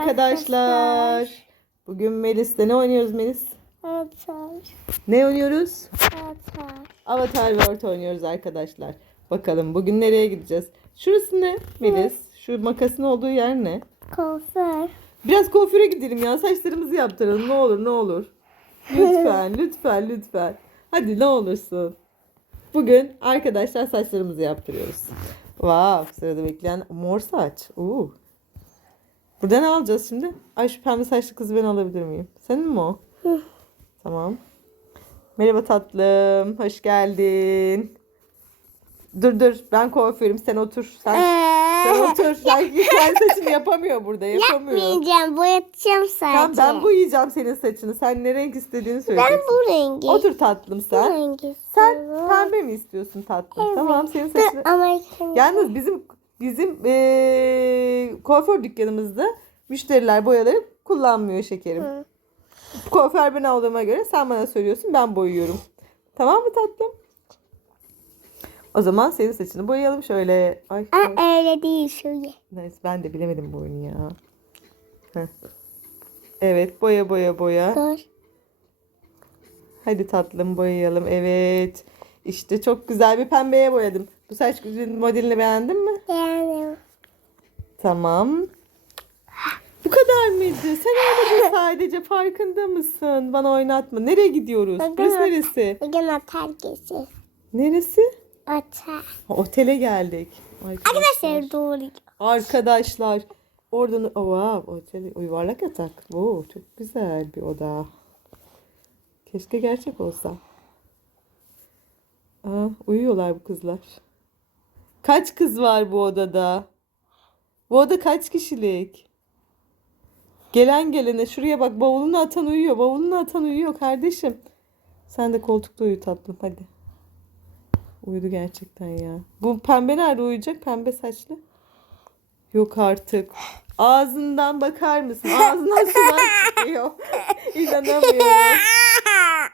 arkadaşlar. Bugün Melis'le ne oynuyoruz Melis? Atar. Ne oynuyoruz? Atar. Avatar World oynuyoruz arkadaşlar. Bakalım bugün nereye gideceğiz? Şurası ne Melis? Şu makasın olduğu yer ne? Kuaför. Biraz kuaföre gidelim ya. Saçlarımızı yaptıralım. Ne olur ne olur. Lütfen lütfen lütfen. Hadi ne olursun. Bugün arkadaşlar saçlarımızı yaptırıyoruz. Wow, sırada bekleyen mor saç. Oo. Burada ne alacağız şimdi? Ay şu pembe saçlı kızı ben alabilir miyim? Senin mi o? Tamam. Merhaba tatlım. Hoş geldin. Dur dur ben kuaförüm sen otur. Sen, sen otur. Sen kendi saçını yapamıyor burada. Yapamıyor. Yapmayacağım. Boyatacağım sadece. Tamam ben boyayacağım senin saçını. Sen ne renk istediğini Ben söyleyeceksin. bu rengi. Otur tatlım Bu sen. rengi Sen pembe mi istiyorsun tatlım? Evet. Tamam senin saçını. Ama Yalnız bizim bizim eee kuaför dükkanımızda müşteriler boyaları kullanmıyor şekerim. Hı. Kuaför ben aldığıma göre sen bana söylüyorsun ben boyuyorum. Tamam mı tatlım? O zaman senin saçını boyayalım şöyle. Ay, ay. Aa, öyle değil şöyle. Neyse ben de bilemedim bu oyunu ya. Heh. Evet boya boya boya. Dur. Hadi tatlım boyayalım. Evet. İşte çok güzel bir pembeye boyadım. Bu saç modelini beğendin mi? Tamam. Bu kadar mıydı? Sen oynadın sadece farkında mısın? Bana oynatma. Nereye gidiyoruz? Bakın. Burası neresi? bugün atar gezi. Neresi? Atar. Ha, Otele geldik. Arkadaşlar doğru. Arkadaşlar. Oradan oh, wow, otel o yuvarlak yatak. Oo, çok güzel bir oda. Keşke gerçek olsa. Aa, uyuyorlar bu kızlar. Kaç kız var bu odada? Bu oda kaç kişilik? Gelen gelene şuraya bak bavulunu atan uyuyor. Bavulunu atan uyuyor kardeşim. Sen de koltukta uyu tatlım hadi. Uyudu gerçekten ya. Bu pembe nerede uyuyacak? Pembe saçlı. Yok artık. Ağzından bakar mısın? Ağzından sular çıkıyor. İnanamıyorum.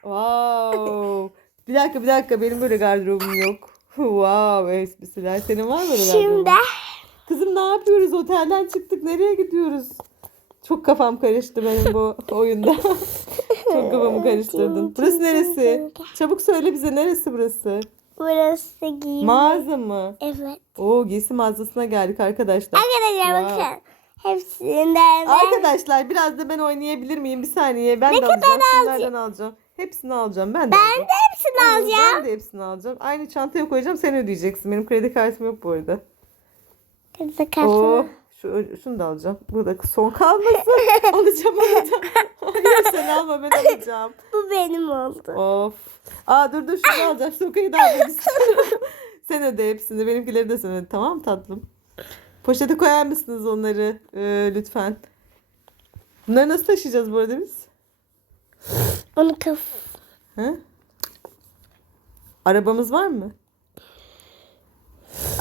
Wow. Bir dakika bir dakika benim böyle gardırobum yok. Wow esprisiler. Senin var mı öyle gardırobun? Kızım ne yapıyoruz? Otelden çıktık. Nereye gidiyoruz? Çok kafam karıştı benim bu oyunda. Çok kafamı karıştırdın. Burası neresi? Çabuk söyle bize neresi burası? burası giyim. Mağaza mı? evet. Oo giysi mağazasına geldik arkadaşlar. Arkadaşlar Wow. bakın. Hepsinden Arkadaşlar biraz da ben oynayabilir miyim? Bir saniye. Ben de alacağım. Şunlardan alacağım. Hepsini alacağım. Ben de ben alacağım. de hepsini alacağım. Ben de hepsini alacağım. Aynı çantaya koyacağım. Sen ödeyeceksin. Benim kredi kartım yok bu arada. Kızı Oo, kaçma. şu, şunu da alacağım. Burada son kalmasın. alacağım alacağım. Hayır sen alma ben alacağım. Bu benim oldu. Of. Aa dur dur şunu alacağım. Sokayı da almak istiyorum. sen öde hepsini. Benimkileri de sen öde. Tamam tatlım? Poşete koyar mısınız onları Ee, lütfen? Bunları nasıl taşıyacağız bu arada biz? Onu kaf. He? Arabamız var mı?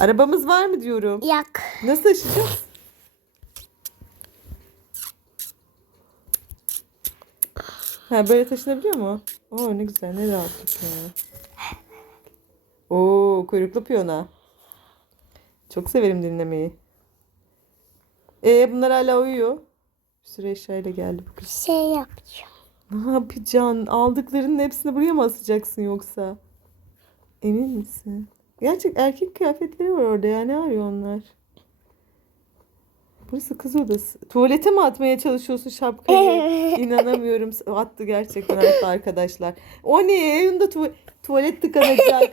Arabamız var mı diyorum. Yak. Nasıl taşıyacağız? Ha böyle taşınabiliyor mu? Oo ne güzel ne rahatlık ya. Oo kuyruklu piyona. Çok severim dinlemeyi. Ee bunlar hala uyuyor. Bir sürü eşyayla geldi bu kız. Şey yapacağım. Ne yapacaksın? Aldıklarının hepsini buraya mı asacaksın yoksa? Emin misin? Gerçek erkek kıyafetleri var orada ya. Ne arıyor onlar? Burası kız odası. Tuvalete mi atmaya çalışıyorsun şapkayı? İnanamıyorum. Attı gerçekten attı arkadaşlar. O ne? Yanında tuva- tuvalet tıkanacak.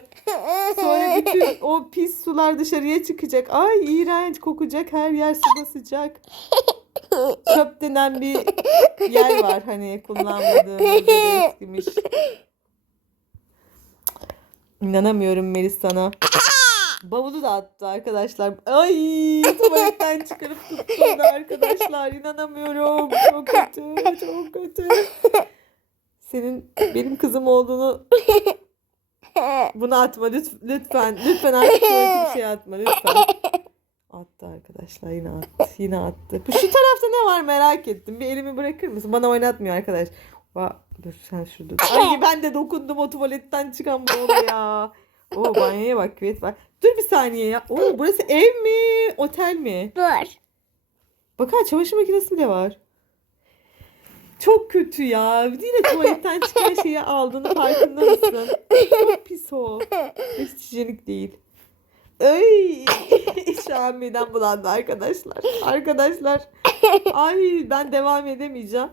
Sonra bütün o pis sular dışarıya çıkacak. Ay iğrenç kokacak. Her yer su basacak. Çöp denen bir yer var hani kullanmadığımız eskimiş. İnanamıyorum Melis sana. Bavulu da attı arkadaşlar. Ay tuvaletten çıkarıp tuttu da arkadaşlar. İnanamıyorum. Çok kötü. Çok kötü. Senin benim kızım olduğunu bunu atma lütfen. Lütfen, lütfen artık tuvalete bir şey atma lütfen. Attı arkadaşlar yine attı. Yine attı. Şu tarafta ne var merak ettim. Bir elimi bırakır mısın? Bana oynatmıyor arkadaş. Va dur sen şurada. Ay ben de dokundum o tuvaletten çıkan bu ya. Oo banyoya bak küvet var. Dur bir saniye ya. Oo burası ev mi? Otel mi? Dur. Bakar çamaşır makinesi bile var. Çok kötü ya. Yine tuvaletten çıkan şeyi aldığını farkında mısın? Çok pis o. Hiç hijyenik değil. Ay, şu an midem bulandı arkadaşlar. Arkadaşlar. Ay ben devam edemeyeceğim.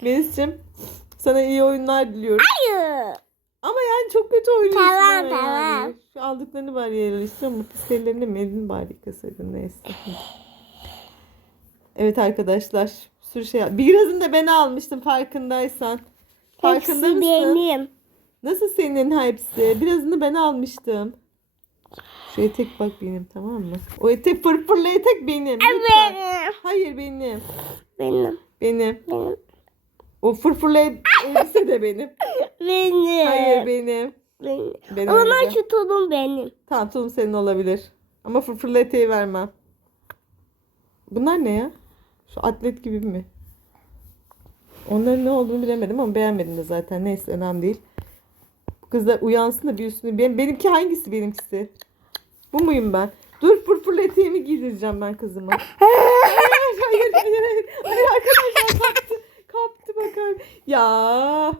Melis'cim sana iyi oyunlar diliyorum. Hayır. Ama yani çok kötü oynuyorsun. Tamam, ha tamam. Yani. Şu aldıklarını bari yerleştir ama pis ellerini mi bari yıkasaydın neyse. Evet arkadaşlar. Bir sürü şey Birazını da ben almıştım farkındaysan. Farkında Hepsi mısın? benim. Nasıl senin hepsi? Birazını ben almıştım. Şu etek bak benim tamam mı? O etek pırpırlı etek benim. Benim. Hayır benim. Benim. Benim. Benim. O fırfırlı elbise de benim. Benim. Hayır benim. Benim. Benim Ama şu tulum benim. Tamam tulum senin olabilir. Ama fırfırlı eteği vermem. Bunlar ne ya? Şu atlet gibi mi? Onların ne olduğunu bilemedim ama beğenmedim de zaten. Neyse önemli değil. Bu kızlar uyansın da bir üstüne. Benim, benimki hangisi benimkisi? Bu muyum ben? Dur fırfırlı eteğimi giydireceğim ben kızıma. hayır hayır hayır hayır. Hayır arkadaşlar bakar. Ya.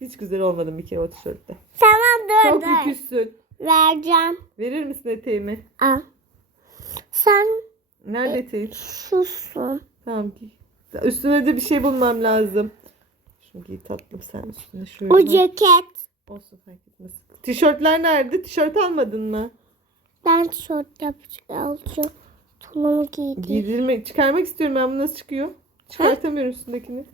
Hiç güzel olmadım bir kere o tişörtte. Tamam dur Çok dur. yüküksün. Vereceğim. Verir misin eteğimi? Al. Sen Nerede eteğin? susun. Tamam giy. Üstüne de bir şey bulmam lazım. Şunu giy tatlım sen üstüne şöyle. O ceket. Olsun fark etmez. Tişörtler nerede? Tişört almadın mı? Ben tişört yapacağım. Tulumu giydim. Giydirme, çıkarmak istiyorum ben bu nasıl çıkıyor? Çıkartamıyorum üstündekini.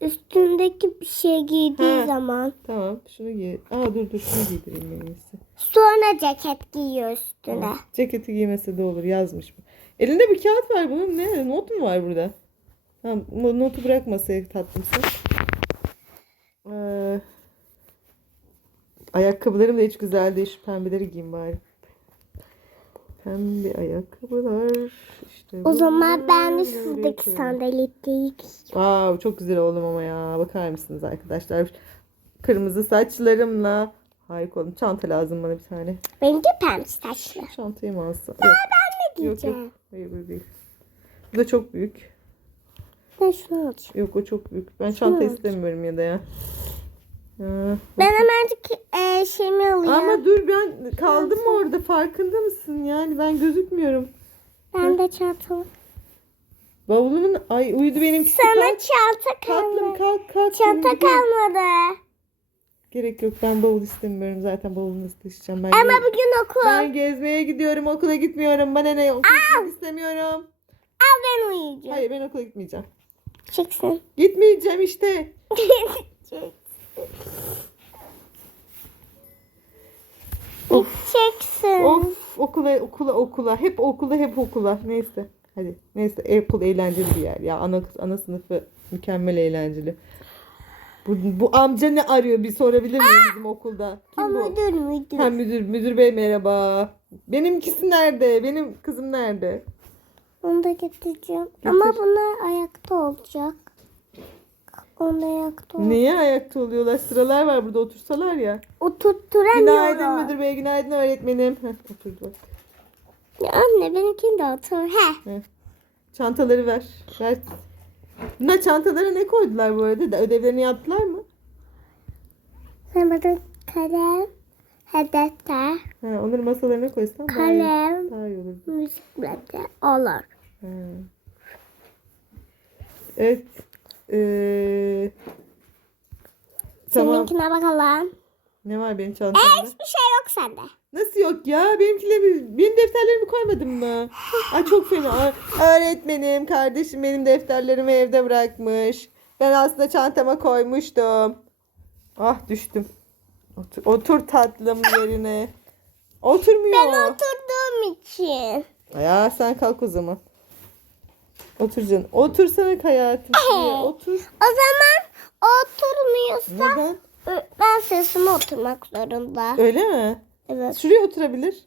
Üstündeki bir şey giydiği He. zaman. Tamam şunu giy. Aa dur dur şunu giydireyim en iyisi. Sonra ceket giyiyor üstüne. Tamam. Ceketi giymese de olur yazmış bu. Elinde bir kağıt var bunun ne? Not mu var burada? Tamam notu bırak masaya tatlımsın. Ee, ayakkabılarım da hiç güzel değil. Şu pembeleri giyeyim bari. Pembe ayakkabılar. İşte O zaman ben de koyayım. sandaletteyi Wow, çok güzel oldum ama ya. Bakar mısınız arkadaşlar? Kırmızı saçlarımla. Harika oldum. Çanta lazım bana bir tane. Benimki pembe saçlı. Çantayı mı alsam? Ne Yok, yok, giyeceğim? yok. Hayır bu değil. Bu da çok büyük. Ben şunu alacağım. Yok o çok büyük. Ben çanta Evet. istemiyorum ya da ya. Ha. Ben hemencik e, şeyimi alayım. Ama dur ben kaldım mı orada farkında mısın? Yani ben gözükmüyorum. Ben de çantamı. Bavulumun ay uyudu benimkisi. Sana Kalk. çanta Tatlım kalmadı. kalk kalk. Çanta kalmadı. Gerek yok ben bavul istemiyorum zaten bavulu nasıl taşıyacağım ben. Ama gez- bugün okul. Ben gezmeye gidiyorum okula gitmiyorum. Bana ne okula gitmek istemiyorum. Al ben uyuyacağım. Hayır ben okula gitmeyeceğim. Çıksın. Gitmeyeceğim işte. Gideceksin. Of okula okula okula hep okula hep okula neyse. Hadi neyse okul eğlenceli bir yer ya ana ana sınıfı mükemmel eğlenceli. Bu, bu amca ne arıyor bir sorabilir miyim bizim okulda? Kim bu? Ama dur müdür. Ha müdür müdür bey merhaba. Benimkisi nerede? Benim kızım nerede? Onu da getireceğim. Ama bunlar ayakta olacak. Onda ayakta olacak. Niye ayakta oluyorlar? Sıralar var burada otursalar ya. Oturtturamıyorum. Günaydın müdür bey, günaydın öğretmenim. Heh, oturdu bak. Ya anne benimkini de otur. He. Çantaları ver. Ver. Buna çantalara ne koydular bu arada? Da ödevlerini yaptılar mı? Sen bana kalem, hedefler, Ha, onları masalarına koysan daha iyi, kalem, daha iyi olur. müzikler olur. Ha. Evet. Ee, tamam. Seninkine bakalım. Ne var benim çantamda? Hiçbir şey yok sende. Nasıl yok ya? Benimkileri, benim defterlerimi koymadın mı? Ay çok fena. Öğretmenim, kardeşim benim defterlerimi evde bırakmış. Ben aslında çantama koymuştum. Ah düştüm. Otur, otur tatlım yerine. Oturmuyor. Ben oturduğum için. Ya sen kalk o zaman. Otur canım. Otursana hayatım. şuraya, Otur. O zaman oturmuyorsa Neden? ben sesime oturmak zorunda. Öyle mi? Evet. Şuraya oturabilir.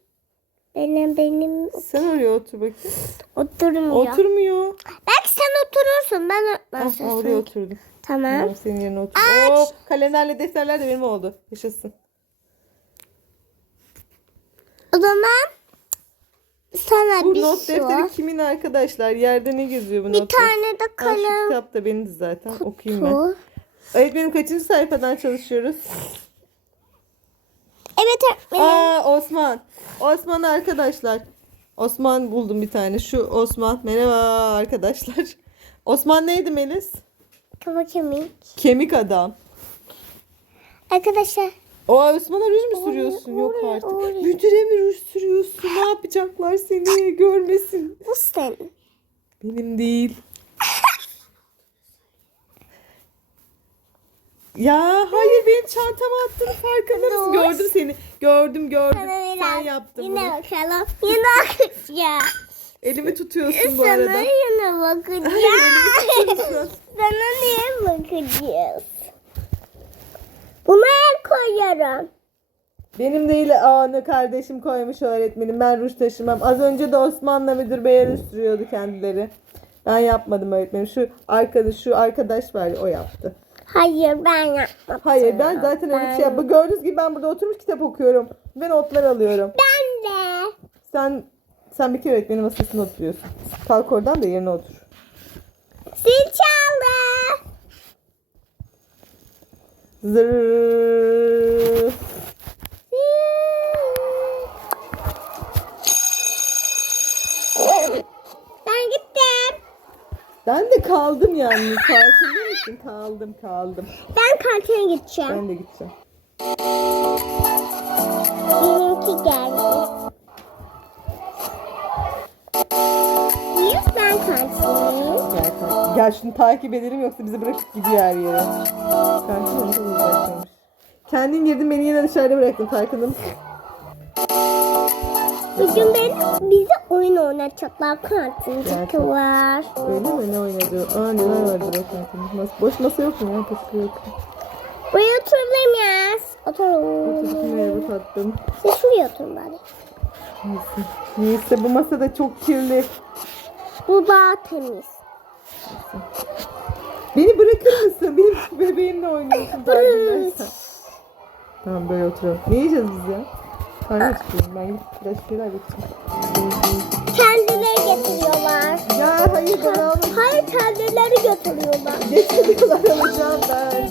Benim benim Sen oraya otur bakayım. oturmuyor. Oturmuyor. Belki sen oturursun. Ben ben Ah, oraya sesime. oturdum. Tamam. Tamam senin yerine otur. Oo, kalemlerle defterler de benim oldu. Yaşasın. O zaman Sana Bu bir not su. defteri kimin arkadaşlar? Yerde ne geziyor bu Bir not tane de defteri? Aa, şu kalem kitap da benim de zaten. Okuyayım ben. kutu. Öğretmenim kaçıncı sayfadan çalışıyoruz? Evet öğretmenim. Aa Osman. Osman arkadaşlar. Osman buldum bir tane. Şu Osman. Merhaba arkadaşlar. Osman neydi Melis? Kafa kemik. Kemik adam. Arkadaşlar O Osman'a ruj mu sürüyorsun? Yok artık. Müdüre mi ruj sürüyorsun? Ne yapacaklar seni? Görmesin. bu senin. Benim değil. Ya hayır benim çantama attın farkında mısın? Gördüm seni. Gördüm gördüm. Sen yaptın Yine bunu. bakalım. Yine bakacağım. Elimi tutuyorsun bu Sana arada. yine bakacağım. Tutuyorsun. Sana niye bakacağız? Buna el koyuyorum. Benim değil anı kardeşim koymuş öğretmenim. Ben ruj taşımam. Az önce de Osman'la müdür beye ruj sürüyordu kendileri. Ben yapmadım öğretmenim. Şu arkadaş şu arkadaş var o yaptı. Hayır ben yapmadım. Hayır ben zaten öyle bir şey yapmadım. Gördüğünüz gibi ben burada oturmuş kitap okuyorum. Ve notlar alıyorum. Ben de. Sen sen bir kere öğretmenin masasında oturuyorsun. Kalk oradan da yerine otur. Zil çaldı. Zırrrr. Ben gittim. Ben de kaldım yani. Farkında mısın? Kaldım kaldım. Ben kantine gideceğim. Ben de gideceğim. Benimki geldi. Gel, şunu takip edelim yoksa bizi bırakıp gidiyor her yere. Kanka. Kendin girdin beni yine dışarıda bıraktın farkında mısın? Bugün ben bize oyun oynatacaklar kantincik var. Öyle mi? Ne oynadı? Aa neler vardı bakın. Mas boş masa yok mu ya? Keşke yok. Buraya oturalım ya. Oturun. Merhaba tatlım. Siz şuraya oturun bari. Neyse. Neyse bu masa da çok kirli. Bu daha temiz. Beni bırakır mısın? Benim bebeğimle oynuyorsun farkındaysan. Tamam böyle oturalım. Ne yiyeceğiz biz ya? Karnı çıkıyorum. Ben gidip biraz şeyler getireyim. Kendileri getiriyorlar. Ya hayır ben almadım. Hayır kendileri götürüyorlar. Getiriyorlar alacağım ben.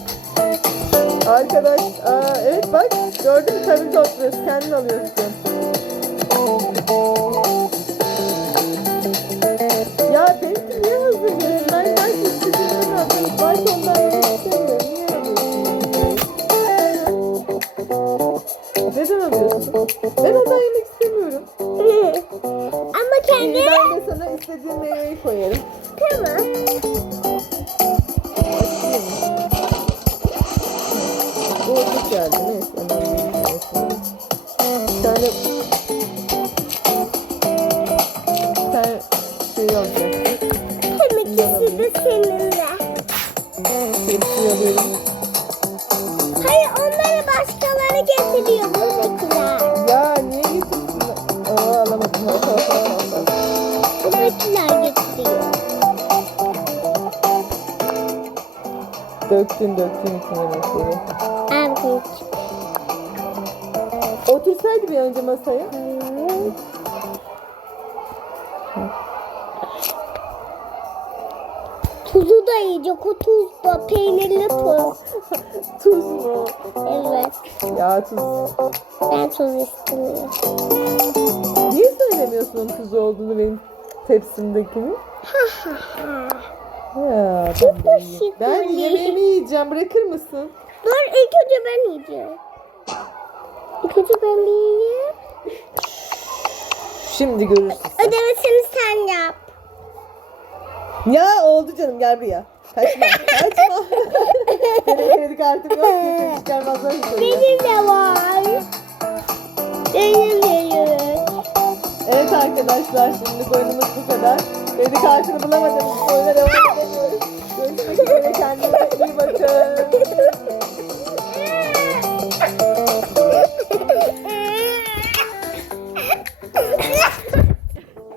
Arkadaş, aa, evet bak gördün mü tabii oturuyorsun kendin alıyorsun. Neden alıyorsun? Ben ondan yemek istemiyorum. Ama Ee, kendi ben de sana istediğin meyveyi koyarım. tamam. Boğazlık geldi. Neyse. Bir tane bir tane şey alacaksın. Hem ikisi de seninle. Tepsi alıyorum. Hayır onları başkaları getiriyor Döktün döktün içine masayı. Evet. Otursaydı bir önce masaya. Tuzu da yiyecek o tuz da peynirli tuz. Tuz mu? Evet Ya tuz. ben tuz istemiyorum. Niye söylemiyorsun onun tuz olduğunu benim tepsimdekini? Ya ben yiyeyim. Ben yemeğimi yiyeceğim. Bırakır mısın? Dur ilk önce ben yiyeceğim. İlk önce ben bir yiyeyim. Şimdi görürsün. sen. Ödemesini sen yap. Ya oldu canım gel buraya. Kaçma. Kaçma. Benim kredi kartım yok. Hiç öyle. Benim de var. Benim de yok. Evet arkadaşlar şimdi oyunumuz bu kadar. Kredi kartını bulamadığımız için oyuna devam edemiyoruz. Görüşmek üzere kendinize iyi bakın.